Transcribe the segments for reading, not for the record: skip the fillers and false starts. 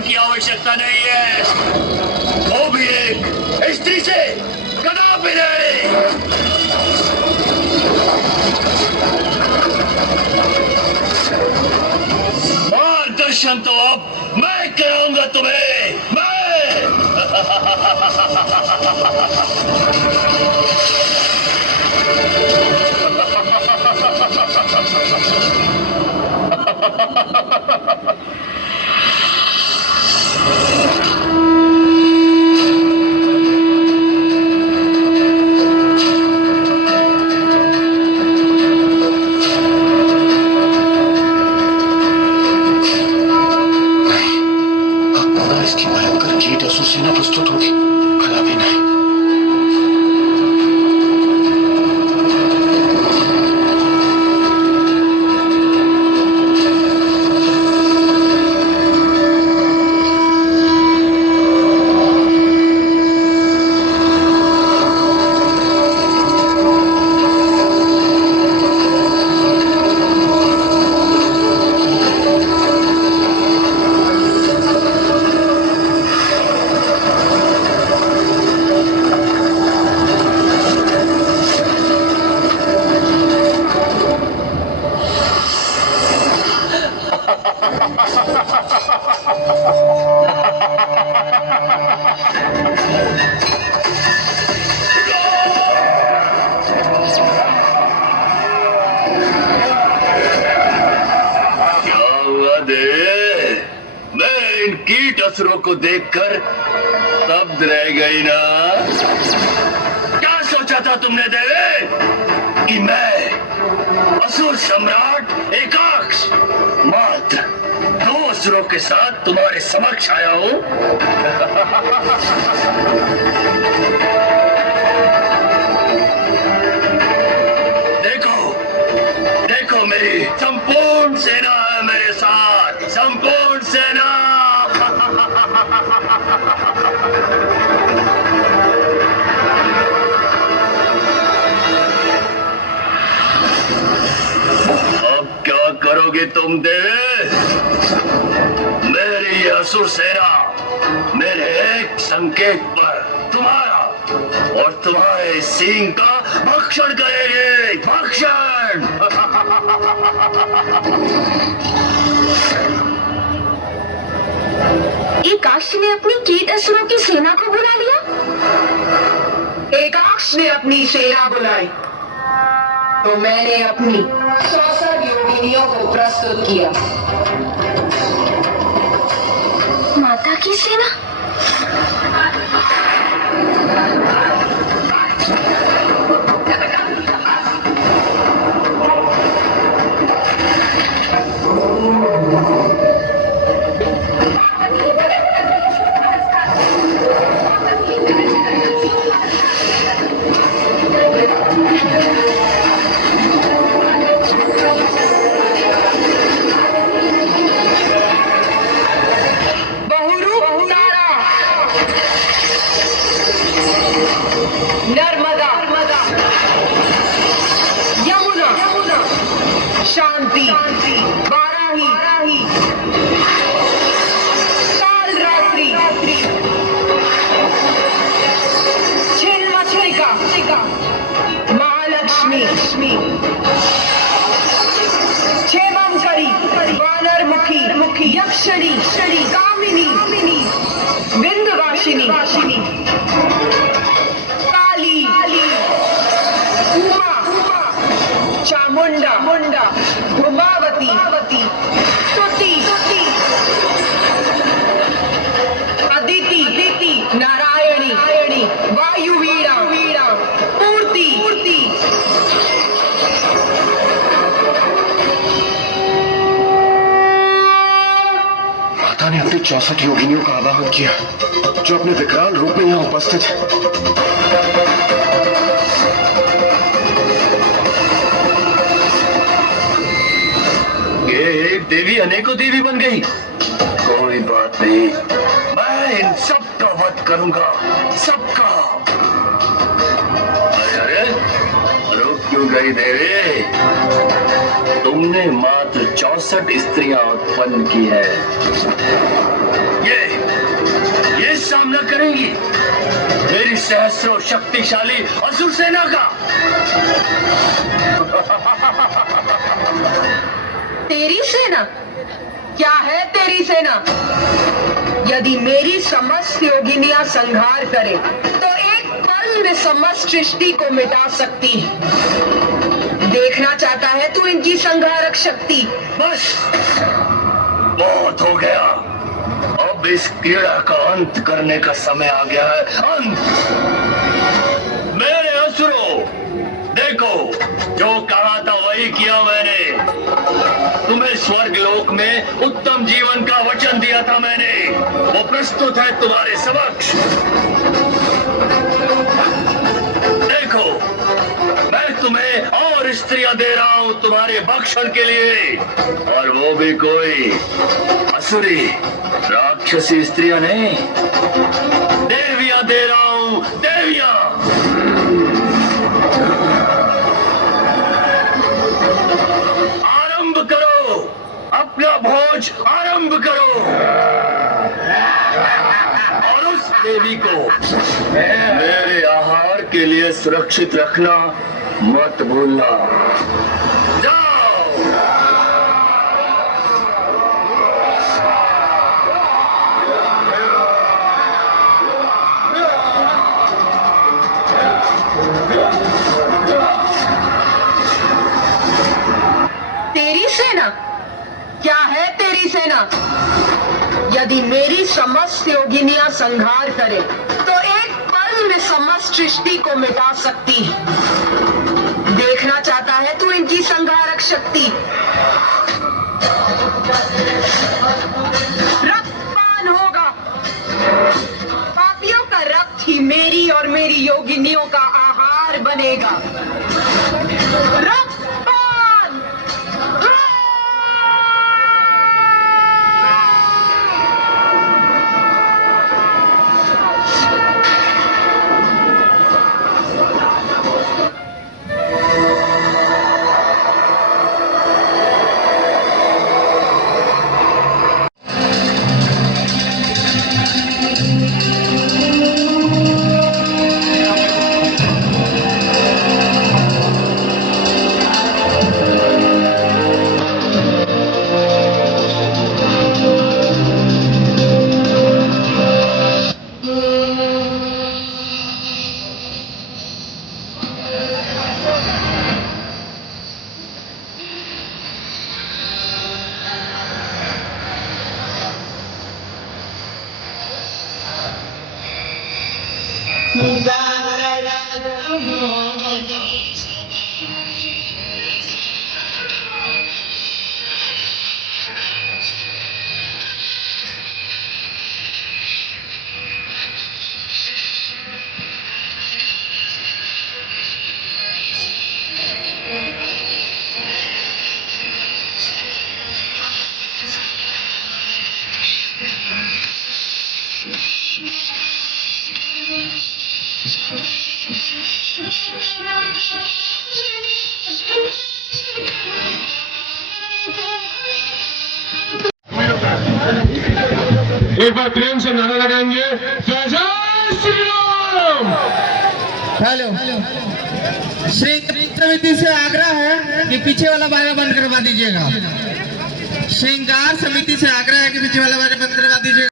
धन की आवश्यकता नहीं है, वो भी एक स्त्री से कदापि नहीं। मार्गदर्शन तो अब मैं कराऊंगा तुम्हें, मैं। इसकी भयंकर कीट असुर सेना प्रस्तुत होगी, कदापि नहीं। कीट असुरों को देखकर स्तब्ध रह गई ना? क्या सोचा था तुमने देवे कि मैं असुर सम्राट एकाक्ष मात्र 2 असुरों के साथ तुम्हारे समक्ष आया हूं? देखो देखो, मेरी संपूर्ण सेना है मेरे साथ, संपूर्ण सेना। अब क्या करोगे तुम देवे? मेरी असुर सेना मेरे एक संकेत पर तुम्हारा और तुम्हारे सींग का भक्षण करेगी, भक्षण। एकाक्ष ने अपनी कीट असुरों की सेना को बुला लिया। एकाक्ष ने अपनी सेना बुलाई तो मैंने अपनी 64 योगिनियों को प्रस्तुत किया। माता की सेना? शांति, बाराही, काल रात्रि, छिन्नमस्तिका, महालक्ष्मी, क्षेमंकरी, वानरमुखी, यक्षिणी, कामिनी, विंध्यवासिनी, काली, उमा, चामुंडा, धूमावती, तुति, अदिति, नारायणी, वायुवीणा, मूर्ति। माता ने अपने 64 योगिनियों का आवाहन किया, जो अपने विकराल रूप में यहाँ उपस्थित है। एक देवी अनेकों देवी बन गई। कोई बात नहीं, मैं इन सबका वध करूंगा, सबका। अरे रुक क्यों गई देवी? तुमने मात्र 64 स्त्रियां उत्पन्न की है। ये सामना करेंगी मेरी सहस्रों शक्तिशाली असुर सेना का। तेरी सेना? क्या है तेरी सेना? यदि मेरी समस्त योगिनियां संहार करे तो एक पल में समस्त सृष्टि को मिटा सकती है। देखना चाहता है तू इनकी संहारक शक्ति? बस बहुत हो गया। अब इस क्रीड़ा का अंत करने का समय आ गया है। अंत। मेरे असुरों, देखो जो कहा था वही किया मैंने। तुम्हें स्वर्ग लोक में उत्तम जीवन का वचन दिया था मैंने, वो प्रस्तुत है तुम्हारे समक्ष। देखो मैं तुम्हें और स्त्रियां दे रहा हूं तुम्हारे भक्षण के लिए, और वो भी कोई असुरी राक्षसी स्त्रियां नहीं, देवियां दे रहा हूं, देवियां। आरंभ करो, अपना भोज आरंभ करो, और उस देवी को मेरे आहार के लिए सुरक्षित रखना मत भूलना। जाओ। तेरी सेना? क्या है तेरी सेना? यदि मेरी समस्त योगिनियां संहार करे तो एक पल में समस्त सृष्टि को मिटा सकती है। देखना चाहता है तू इनकी संहारक शक्ति? रक्तपान होगा। पापियों का रक्त ही मेरी और मेरी योगिनियों का आहार बनेगा। रक्तपान। एक बार प्रेम से नारा लगाएंगे, जय जय श्री राम। हेलो, श्रृंगार समिति से आग्रह है कि पीछे वाला बाजा बंद करवा दीजिएगा। श्रृंगार समिति से आग्रह है कि पीछे वाला बाजा बंद करवा दीजिएगा।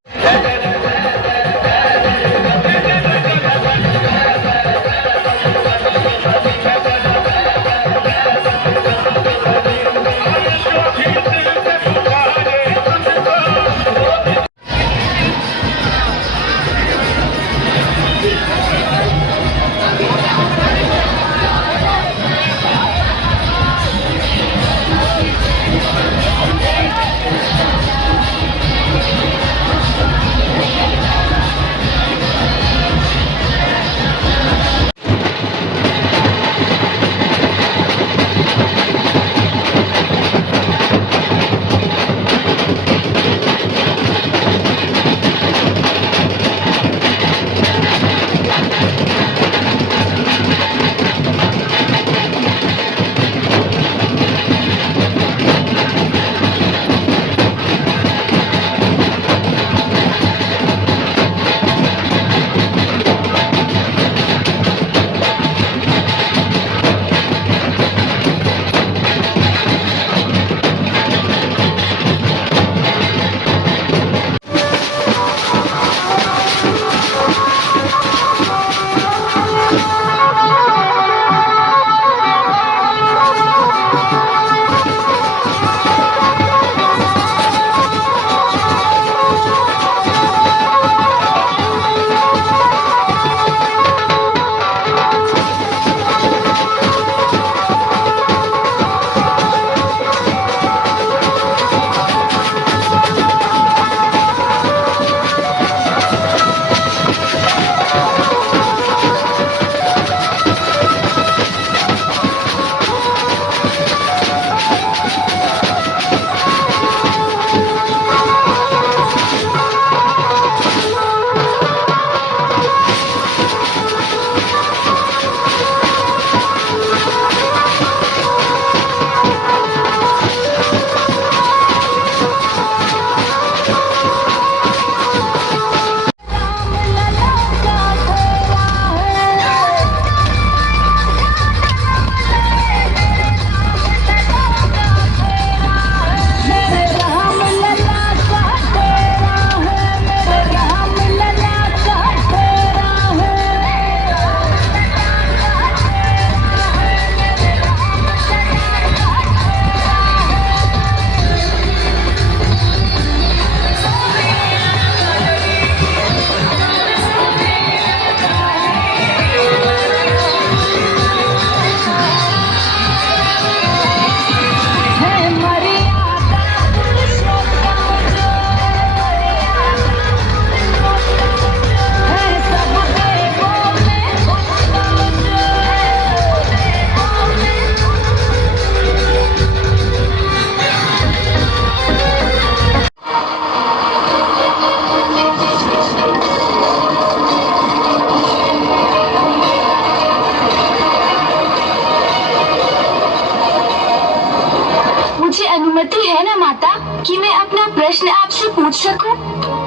सकूं?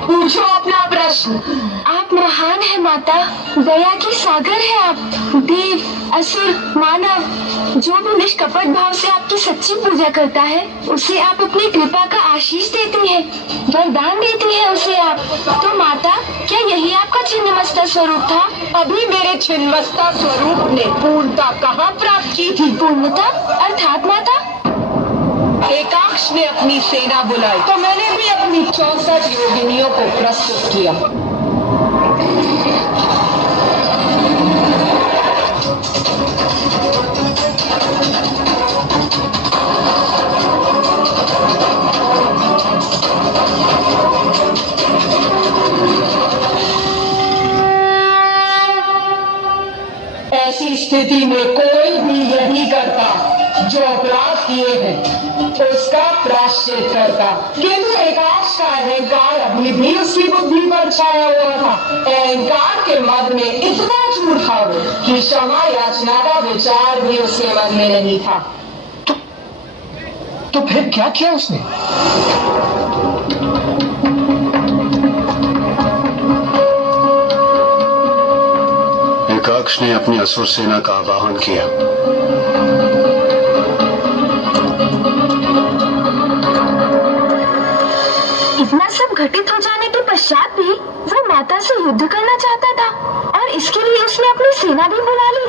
पूछो अपना प्रश्न। आप महान है माता, दया की सागर है आप। देव, असुर, मानव जो भी निष्कपट भाव से आपकी सच्ची पूजा करता है उसे आप अपनी कृपा का आशीष देती हैं, वरदान देती हैं उसे आप। तो माता, क्या यही आपका छिन्नमस्ता स्वरूप था? अभी मेरे छिन्नमस्ता स्वरूप ने पूर्णता कहाँ प्राप्त की थी? पूर्णता अर्थात माता? एकाक्ष ने अपनी सेना बुलाई तो मैंने भी अपनी 64 योगिनियों को प्रस्तुत किया। ऐसी स्थिति में कोई भी यही करता जो अपराध किए हैं उसका प्रायश्चित करता, किंतु एकाक्ष का अहंकार अभी भी उसकी बुद्धि पर छाया हुआ था। अहंकार के मन में इतना झूठ था वो कि क्षमा याचना का विचार भी उसके मन में नहीं था। तो फिर क्या किया उसने? एकाक्ष ने अपनी असुर सेना का आवाहन किया। इतना सब घटित हो जाने के पश्चात भी वो माता से युद्ध करना चाहता था और इसके लिए उसने अपनी सेना भी बुला ली।